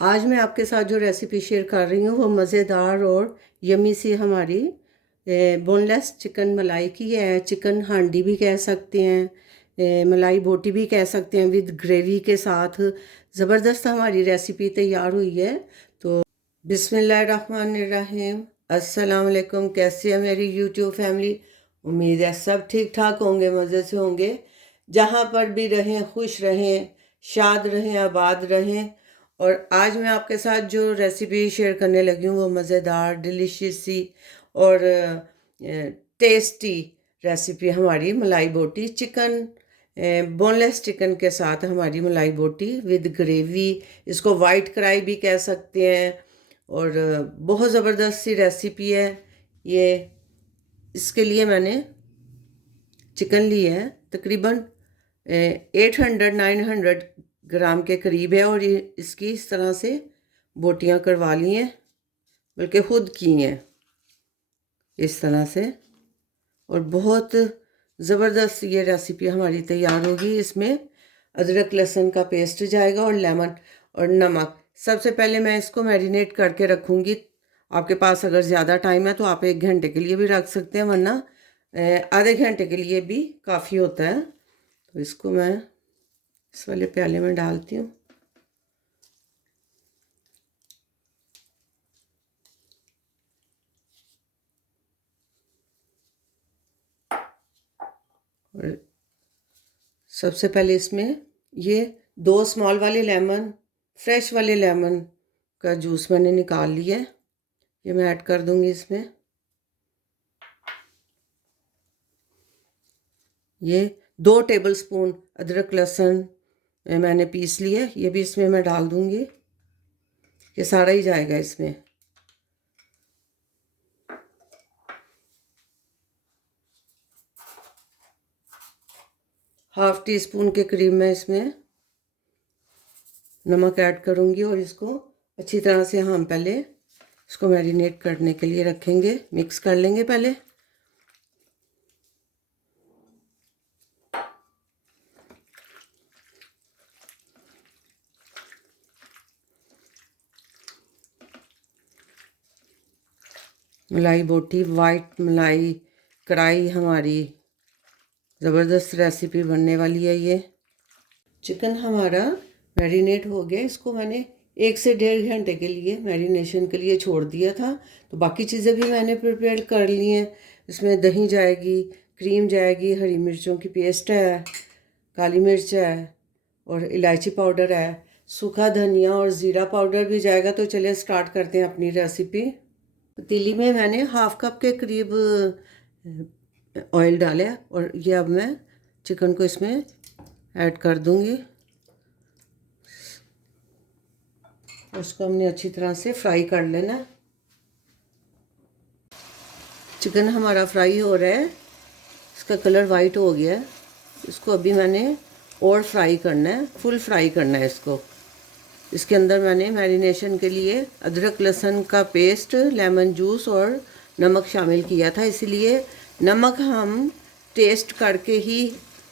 आज मैं आपके साथ जो रेसिपी शेयर कर रही हूँ वो मज़ेदार और यमी सी हमारी बोनलेस चिकन मलाई की है। चिकन हांडी भी कह सकते हैं, मलाई बोटी भी कह सकते हैं, विद ग्रेवी के साथ ज़बरदस्त हमारी रेसिपी तैयार हुई है। तो बिस्मिल्लाहिर्रहमानिर्रहीम, अस्सलाम वालेकुम। कैसे है मेरी यूट्यूब फैमिली? उम्मीद है सब ठीक ठाक होंगे, मज़े से होंगे। जहाँ पर भी रहें खुश रहें, शाद रहें, आबाद रहें। और आज मैं आपके साथ जो रेसिपी शेयर करने लगी हूँ वो मज़ेदार, डिलीशियस सी और टेस्टी रेसिपी हमारी मलाई बोटी चिकन, बोनलेस चिकन के साथ हमारी मलाई बोटी विद ग्रेवी। इसको वाइट कढ़ाई भी कह सकते हैं और बहुत ज़बरदस्त सी रेसिपी है ये। इसके लिए मैंने चिकन ली है, तकरीबन 800-900 ग्राम के करीब है। और ये इसकी इस तरह से बोटियां करवा ली हैं, बल्कि खुद की हैं इस तरह से। और बहुत ज़बरदस्त ये रेसिपी हमारी तैयार होगी। इसमें अदरक लहसुन का पेस्ट जाएगा और लेमन और नमक। सबसे पहले मैं इसको मैरिनेट करके रखूँगी। आपके पास अगर ज़्यादा टाइम है तो आप 1 घंटे के लिए भी रख सकते हैं, वरना आधे घंटे के लिए भी काफ़ी होता है। तो इसको मैं इस वाले प्याले में डालती हूँ। और सबसे पहले इसमें ये 2 स्मॉल वाले लेमन, फ्रेश वाले लेमन का जूस मैंने निकाल लिया है, ये मैं ऐड कर दूंगी इसमें। ये 2 टेबलस्पून अदरक लहसुन मैंने पीस लिया है, ये भी इसमें मैं डाल दूंगी। ये सारा ही जाएगा इसमें। ½ टीस्पून के करीब मैं इसमें नमक ऐड करूंगी और इसको अच्छी तरह से हम पहले इसको मैरिनेट करने के लिए रखेंगे। मिक्स कर लेंगे पहले। मलाई बोटी वाइट मलाई कढ़ाई हमारी ज़बरदस्त रेसिपी बनने वाली है ये। चिकन हमारा मैरिनेट हो गया। इसको मैंने 1 से 1.5 घंटे के लिए मैरिनेशन के लिए छोड़ दिया था। तो बाकी चीज़ें भी मैंने प्रिपेयर कर ली हैं। इसमें दही जाएगी, क्रीम जाएगी, हरी मिर्चों की पेस्ट है, काली मिर्च है और इलायची पाउडर है, सूखा धनिया और ज़ीरा पाउडर भी जाएगा। तो चलिए स्टार्ट करते हैं अपनी रेसिपी। पतीली में मैंने ½ कप के करीब ऑयल डाला है और ये अब मैं चिकन को इसमें ऐड कर दूंगी। उसको हमने अच्छी तरह से फ्राई कर लेना। चिकन हमारा फ्राई हो रहा है, इसका कलर वाइट हो गया है। इसको अभी मैंने और फ्राई करना है, फुल फ्राई करना है इसको। इसके अंदर मैंने मैरिनेशन के लिए अदरक लहसुन का पेस्ट, लेमन जूस और नमक शामिल किया था, इसलिए नमक हम टेस्ट करके ही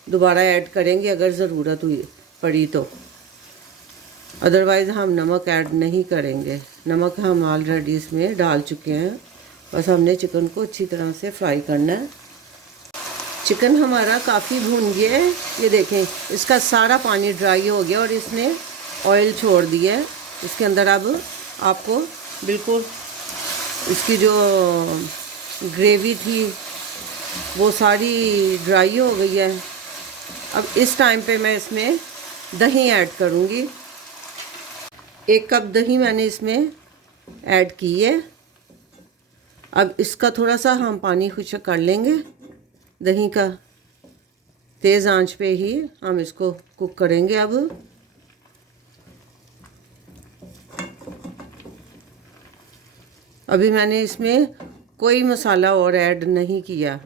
दोबारा ऐड करेंगे अगर ज़रूरत हुई पड़ी तो। अदरवाइज़ हम नमक ऐड नहीं करेंगे। नमक हम ऑलरेडी इसमें डाल चुके हैं। बस हमने चिकन को अच्छी तरह से फ्राई करना है। चिकन हमारा काफ़ी भून गया है, ये देखें इसका सारा पानी ड्राई हो गया और इसने ऑयल छोड़ दिया है। इसके अंदर अब आपको बिल्कुल इसकी जो ग्रेवी थी वो सारी ड्राई हो गई है। अब इस टाइम पे मैं इसमें दही ऐड करूँगी। 1 कप दही मैंने इसमें ऐड की है। अब इसका थोड़ा सा हम पानी खुश्क कर लेंगे दही का। तेज़ आंच पे ही हम इसको कुक करेंगे। अब अभी मैंने इसमें कोई मसाला और ऐड नहीं किया।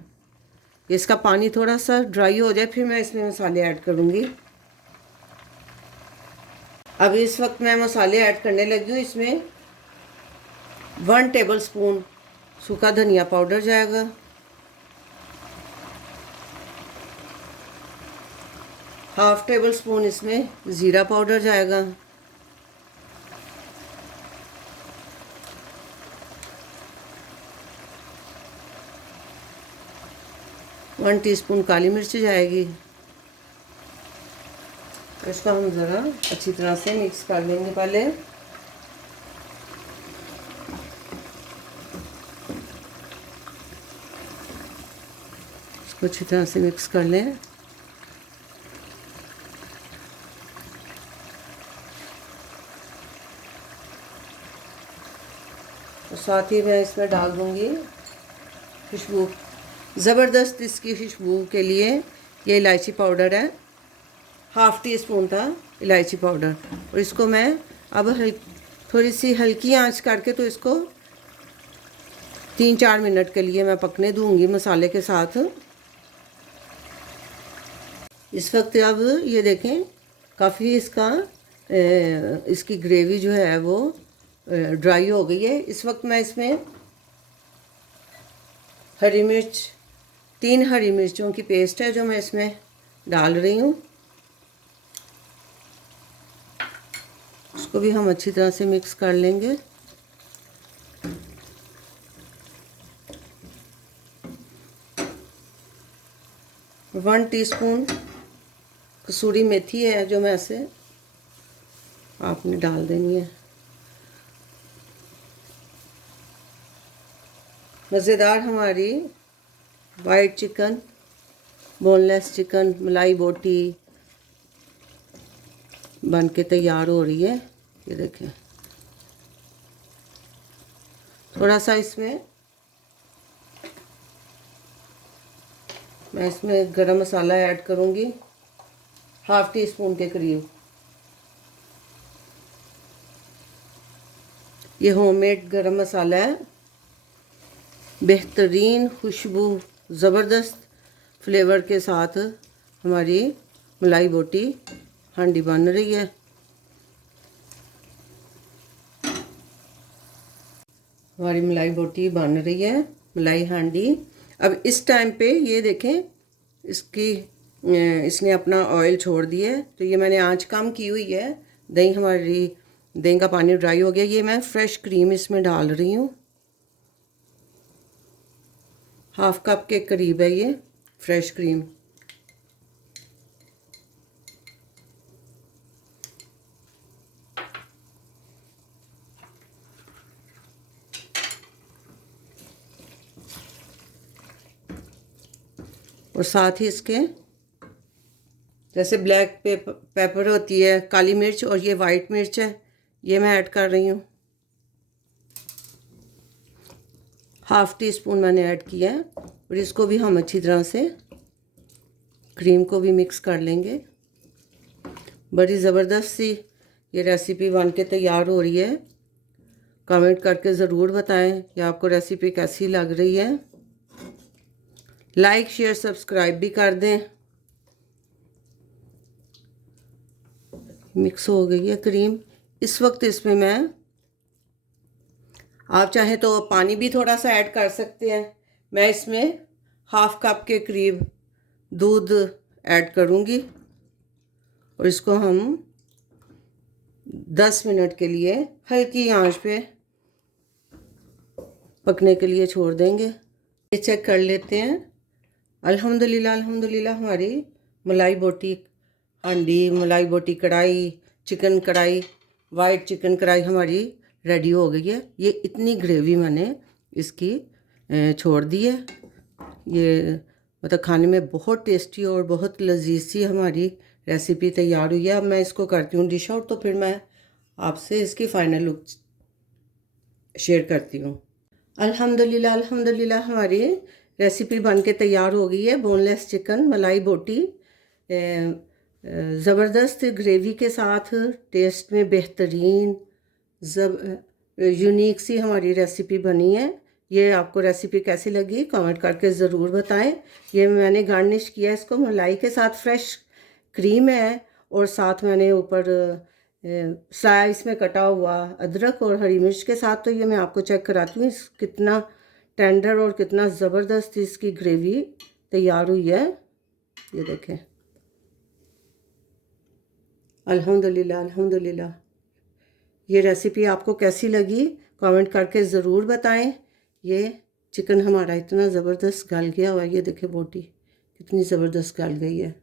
इसका पानी थोड़ा सा ड्राई हो जाए फिर मैं इसमें मसाले ऐड करूँगी। अब इस वक्त मैं मसाले ऐड करने लगी हूँ। इसमें 1 टेबलस्पून सूखा धनिया पाउडर जाएगा, ½ टेबलस्पून इसमें ज़ीरा पाउडर जाएगा, 1 टीस्पून काली मिर्च जाएगी। इसको हम ज़रा अच्छी तरह से मिक्स कर लेंगे पहले। इसको अच्छी तरह से मिक्स कर लें। और साथ ही मैं इसमें डाल दूँगी खुशबू, ज़बरदस्त इसकी खुशबू के लिए ये इलायची पाउडर है, 1/2 टीस्पून था इलायची पाउडर। और इसको मैं अब थोड़ी सी हल्की आंच करके तो इसको 3-4 मिनट के लिए मैं पकने दूंगी मसाले के साथ। इस वक्त अब ये देखें काफ़ी इसकी ग्रेवी जो है वो ड्राई हो गई है। इस वक्त मैं इसमें हरी मिर्च, 3 हरी मिर्चों की पेस्ट है जो मैं इसमें डाल रही हूँ। इसको भी हम अच्छी तरह से मिक्स कर लेंगे। वन टीस्पून कसूरी मेथी है जो मैं ऐसे आपने डाल देनी है। मज़ेदार हमारी वाइट चिकन, बोनलेस चिकन, मलाई बोटी बन के तैयार हो रही है। ये देखें, थोड़ा सा इसमें मैं इसमें गरम मसाला ऐड करूँगी, 1/2 टीस्पून के करीब। ये होममेड गरम मसाला है, बेहतरीन खुशबू, ज़बरदस्त फ्लेवर के साथ हमारी मलाई बोटी हांडी बन रही है। हमारी मलाई बोटी बन रही है, मलाई हांडी। अब इस टाइम पे ये देखें इसने अपना ऑयल छोड़ दिया है, तो ये मैंने आंच कम की हुई है। दही का पानी ड्राई हो गया। ये मैं फ्रेश क्रीम इसमें डाल रही हूँ, 1/2 कप के करीब है ये फ्रेश क्रीम। और साथ ही इसके जैसे ब्लैक पेपर होती है, काली मिर्च, और ये वाइट मिर्च है, ये मैं ऐड कर रही हूँ। 1/2 टीस्पून मैंने ऐड किया है। और इसको भी हम अच्छी तरह से क्रीम को भी मिक्स कर लेंगे। बड़ी ज़बरदस्त सी ये रेसिपी बन के तैयार हो रही है। कमेंट करके ज़रूर बताएं कि आपको रेसिपी कैसी लग रही है। लाइक, शेयर, सब्सक्राइब भी कर दें। मिक्स हो गई है क्रीम। इस वक्त इसमें आप चाहें तो पानी भी थोड़ा सा ऐड कर सकते हैं। मैं इसमें 1/2 कप के करीब दूध ऐड करूँगी और इसको हम 10 मिनट के लिए हल्की आंच पे पकने के लिए छोड़ देंगे। ये चेक कर लेते हैं। अल्हम्दुलिल्लाह अल्हम्दुलिल्लाह हमारी मलाई बोटी हांडी, मलाई बोटी कढ़ाई, चिकन कढ़ाई, वाइट चिकन कढ़ाई हमारी रेडी हो गई है। ये इतनी ग्रेवी मैंने इसकी छोड़ दी है। ये मतलब खाने में बहुत टेस्टी और बहुत लजीज सी हमारी रेसिपी तैयार हुई है। अब मैं इसको करती हूँ डिश आउट, तो फिर मैं आपसे इसकी फ़ाइनल लुक शेयर करती हूँ। अल्हम्दुलिल्लाह अल्हम्दुलिल्लाह हमारी रेसिपी बन के तैयार हो गई है। बोनलेस चिकन मलाई बोटी ज़बरदस्त ग्रेवी के साथ, टेस्ट में बेहतरीन, यूनिक सी हमारी रेसिपी बनी है। ये आपको रेसिपी कैसी लगी कमेंट करके ज़रूर बताएं। ये मैंने गार्निश किया इसको मलाई के साथ, फ्रेश क्रीम है और साथ मैंने ऊपर स्लाइस में कटा हुआ अदरक और हरी मिर्च के साथ। तो ये मैं आपको चेक कराती हूँ कितना टेंडर और कितना ज़बरदस्त इसकी ग्रेवी तैयार हुई है। ये देखें, अल्हम्दुलिल्लाह अल्हम्दुलिल्लाह। ये रेसिपी आपको कैसी लगी कमेंट करके ज़रूर बताएं। ये चिकन हमारा इतना ज़बरदस्त गल गया हुआ है। ये देखें बोटी कितनी ज़बरदस्त गल गई है।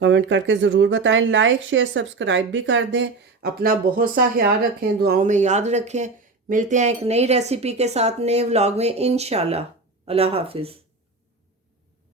कमेंट करके ज़रूर बताएं, लाइक शेयर सब्सक्राइब भी कर दें। अपना बहुत सा ख्याल रखें, दुआओं में याद रखें। मिलते हैं एक नई रेसिपी के साथ नए व्लॉग में इंशाल्लाह। अल्लाह हाफिज़।